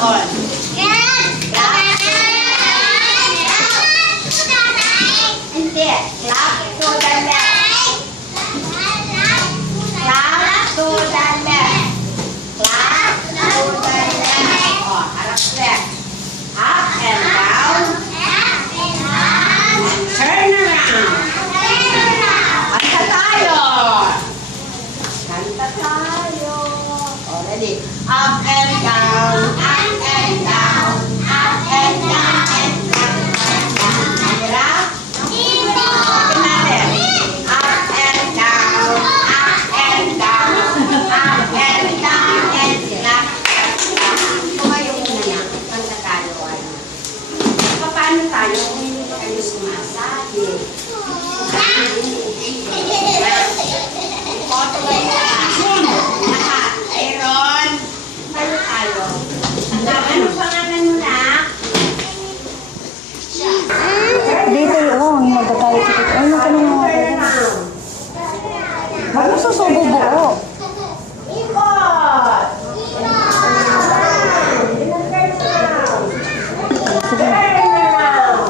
doon. Hindi. Clap to the left. Clap to the left. Clap to the left. Oh, harap left. Up and down. And turn around. Kanta tayo. Kanta tayo. Oh, ready? Up and down. Up and down. Up and down. And down. And down. Hirap? Sabi natin. Up and down. Up and down. Up and down. And down. Tumayo muna niya. Kanta tayo. Paano tayo kung hindi pa kayo sumasabi? Photo kayo lahat. Aaron, tayo tayo. Ano pangalan mo na? Dito yung magkakalit sa tito. Ay, natanong mo ako. Huwag mo susubo buo. Ikot!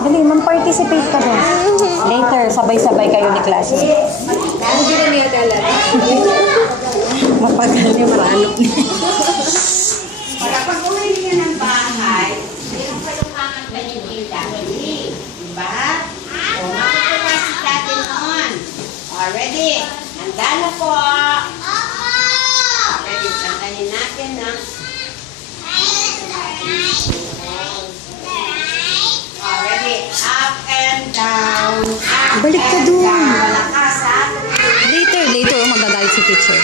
Dali, mag-participate ka doon. Later, sabay-sabay kayo ni klase. Hindi na niya talaga. Mapagal niya maranok niya. Para pag uwi niya ng bahay, meron kayong kakanta ni Tita. Diba? O, makukuha si Tati noon. O, ready? Handa na po. Ready, kantahin natin na. O, ready? Up and down. Up Balik ka and dun. down. Malakas, ha? Later, magagalit si teacher.